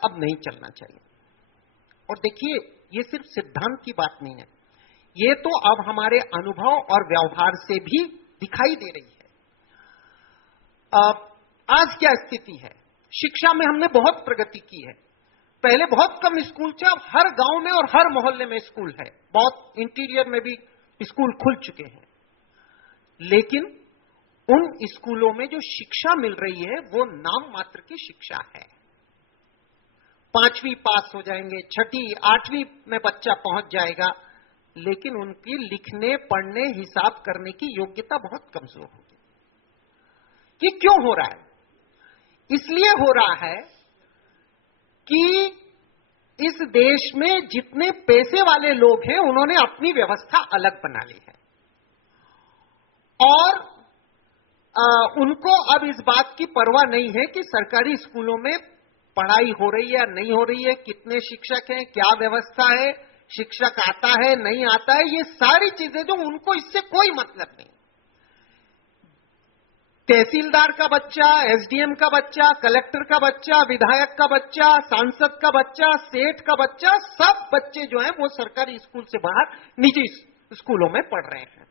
अब नहीं चलना चाहिए। और देखिए, ये सिर्फ सिद्धांत की बात नहीं है, ये तो अब हमारे अनुभव और व्यवहार से भी दिखाई दे रही है। आज क्या स्थिति है? शिक्षा में हमने बहुत प्रगति की है। पहले बहुत कम स्कूल थे, अब हर गांव में और हर मोहल्ले में स्कूल है, बहुत इंटीरियर में भी स्कूल खुल चुके हैं। लेकिन उन स्कूलों में जो शिक्षा मिल रही है वो नाम मात्र की शिक्षा है। 5वीं पास हो जाएंगे, 6ठी 8वीं में बच्चा पहुंच जाएगा, लेकिन उनकी लिखने पढ़ने हिसाब करने की योग्यता बहुत कमजोर होगी। ये क्यों हो रहा है? इसलिए हो रहा है कि इस देश में जितने पैसे वाले लोग हैं उन्होंने अपनी व्यवस्था अलग बना ली है, और उनको अब इस बात की परवाह नहीं है कि सरकारी स्कूलों में पढ़ाई हो रही है या नहीं हो रही है, कितने शिक्षक हैं, क्या व्यवस्था है, शिक्षक आता है नहीं आता है, ये सारी चीजें जो उनको इससे कोई मतलब नहीं। तहसीलदार का बच्चा, एसडीएम का बच्चा, कलेक्टर का बच्चा, विधायक का बच्चा, सांसद का बच्चा, सेठ का बच्चा, सब बच्चे जो हैं वो सरकारी स्कूल से बाहर निजी स्कूलों में पढ़ रहे हैं।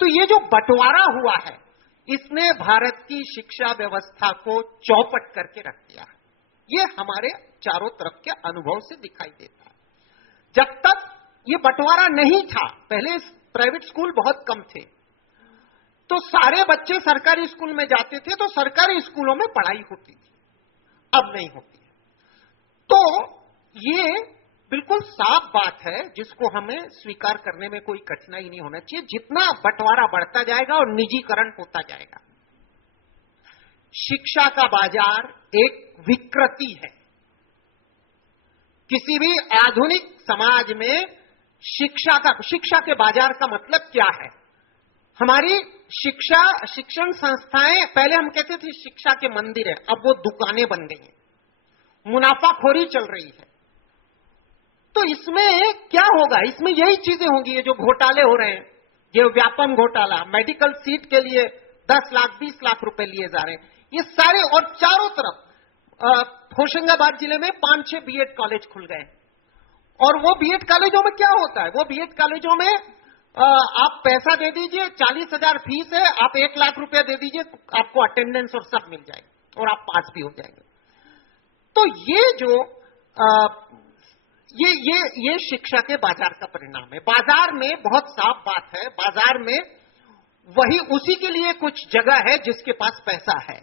तो ये जो बंटवारा हुआ है, इसने भारत की शिक्षा व्यवस्था को चौपट करके रख दिया है। ये हमारे चारों तरफ के अनुभव से दिखाई देता है। जब तक ये बंटवारा नहीं था, पहले प्राइवेट स्कूल बहुत कम थे, तो सारे बच्चे सरकारी स्कूल में जाते थे, तो सरकारी स्कूलों में पढ़ाई होती थी, अब नहीं होती है। तो ये बिल्कुल साफ बात है जिसको हमें स्वीकार करने में कोई कठिनाई नहीं होना चाहिए। जितना बंटवारा बढ़ता जाएगा और निजीकरण होता जाएगा, शिक्षा का बाजार एक विकृति है। किसी भी आधुनिक समाज में शिक्षा के बाजार का मतलब क्या है? हमारी शिक्षण संस्थाएं, पहले हम कहते थे शिक्षा के मंदिर है, अब वो दुकानें बन गई हैं, मुनाफाखोरी चल रही है। तो इसमें क्या होगा? इसमें यही चीजें होंगी, ये जो घोटाले हो रहे हैं, ये व्यापम घोटाला, मेडिकल सीट के लिए 10 लाख 20 लाख रुपए लिए जा रहे हैं, ये सारे, और चारों तरफ होशंगाबाद जिले में 5-6 बीएड कॉलेज खुल गए, और वो बीएड कॉलेजों में क्या होता है? वो बीएड कॉलेजों में आप पैसा दे दीजिए, 40,000 फीस है, आप 1 लाख रुपया दे दीजिए, आपको अटेंडेंस और सब मिल जाएगा और आप पास भी हो जाएंगे। तो ये जो ये शिक्षा के बाजार का परिणाम है। बाजार में बहुत साफ बात है, बाजार में वही उसी के लिए कुछ जगह है जिसके पास पैसा है।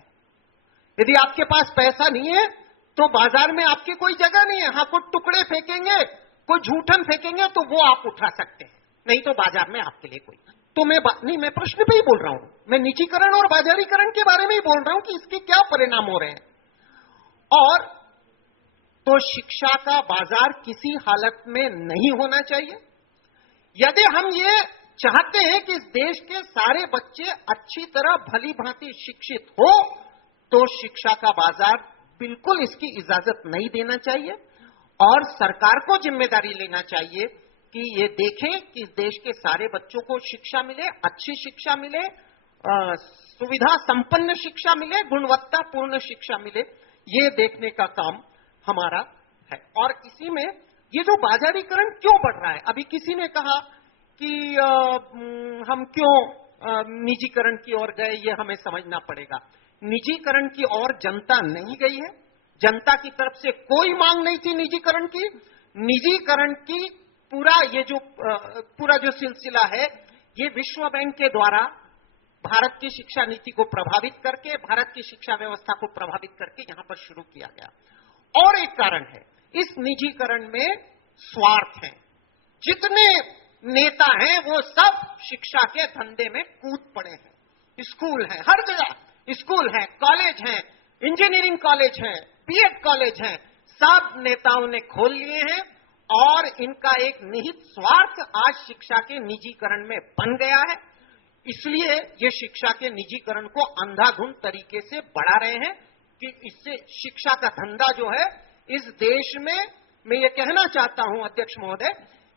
यदि आपके पास पैसा नहीं है तो बाजार में आपकी कोई जगह नहीं है। हाँ, कोई टुकड़े फेंकेंगे, कोई झूठन फेंकेंगे तो वो आप उठा सकते हैं, नहीं तो बाजार में आपके लिए कोई। तो मैं प्रश्न पे ही बोल रहा हूं, मैं निजीकरण और बाजारीकरण के बारे में ही बोल रहा हूं कि इसके क्या परिणाम हो रहे हैं। और तो शिक्षा का बाजार किसी हालत में नहीं होना चाहिए। यदि हम ये चाहते हैं कि इस देश के सारे बच्चे अच्छी तरह भली भांति शिक्षित हो, तो शिक्षा का बाजार बिल्कुल इसकी इजाजत नहीं देना चाहिए, और सरकार को जिम्मेदारी लेना चाहिए कि ये देखें कि इस देश के सारे बच्चों को शिक्षा मिले, अच्छी शिक्षा मिले, सुविधा संपन्न शिक्षा मिले, गुणवत्तापूर्ण शिक्षा मिले, ये देखने का काम हमारा है। और इसी में ये जो बाजारीकरण क्यों बढ़ रहा है, अभी किसी ने कहा कि हम क्यों निजीकरण की ओर गए, ये हमें समझना पड़ेगा। निजीकरण की ओर जनता नहीं गई है, जनता की तरफ से कोई मांग नहीं थी निजीकरण की। निजीकरण की पूरा जो सिलसिला है, ये विश्व बैंक के द्वारा भारत की शिक्षा नीति को प्रभावित करके, भारत की शिक्षा व्यवस्था को प्रभावित करके यहां पर शुरू किया गया। और एक कारण है, इस निजीकरण में स्वार्थ है। जितने नेता हैं वो सब शिक्षा के धंधे में कूद पड़े हैं। स्कूल है, हर जगह स्कूल है, कॉलेज है, इंजीनियरिंग कॉलेज है, बीएड कॉलेज है, सब नेताओं ने खोल लिए हैं, और इनका एक निहित स्वार्थ आज शिक्षा के निजीकरण में बन गया है। इसलिए ये शिक्षा के निजीकरण को अंधाधुंध तरीके से बढ़ा रहे हैं कि इससे शिक्षा का धंधा जो है इस देश में, मैं ये कहना चाहता हूं अध्यक्ष महोदय,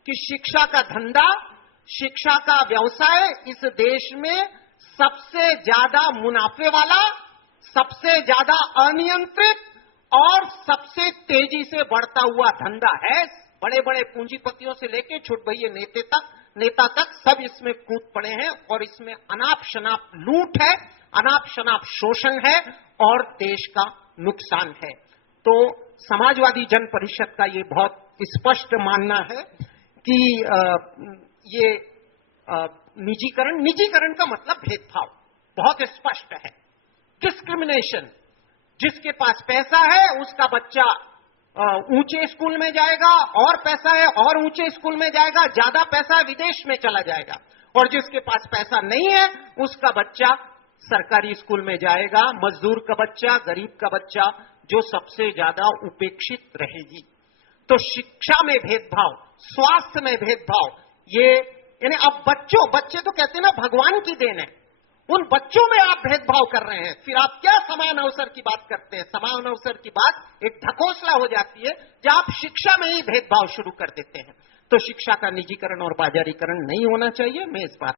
कि शिक्षा का धंधा, शिक्षा का व्यवसाय इस देश में सबसे ज्यादा मुनाफे वाला, सबसे ज्यादा अनियंत्रित और सबसे तेजी से बढ़ता हुआ धंधा है। बड़े बड़े पूंजीपतियों से लेके छुटभइये नेता तक सब इसमें कूद पड़े हैं और इसमें अनाप शनाप लूट है, अनाप शनाप शोषण है और देश का नुकसान है। तो समाजवादी जन परिषद का ये बहुत स्पष्ट मानना है कि ये निजीकरण का मतलब भेदभाव बहुत स्पष्ट है। डिस्क्रिमिनेशन, जिसके पास पैसा है उसका बच्चा ऊंचे स्कूल में जाएगा, और पैसा है और ऊंचे स्कूल में जाएगा, ज्यादा पैसा विदेश में चला जाएगा, और जिसके पास पैसा नहीं है उसका बच्चा सरकारी स्कूल में जाएगा। मजदूर का बच्चा, गरीब का बच्चा जो सबसे ज्यादा उपेक्षित रहेगी। तो शिक्षा में भेदभाव, स्वास्थ्य में भेदभाव, ये यानी अब बच्चे तो कहते हैं ना भगवान की देन है, उन बच्चों में आप भेदभाव कर रहे हैं, फिर आप क्या समान अवसर की बात करते हैं? समान अवसर की बात एक ढकोसला हो जाती है जब आप शिक्षा में ही भेदभाव शुरू कर देते हैं। तो शिक्षा का निजीकरण और बाजारीकरण नहीं होना चाहिए। मैं इस बात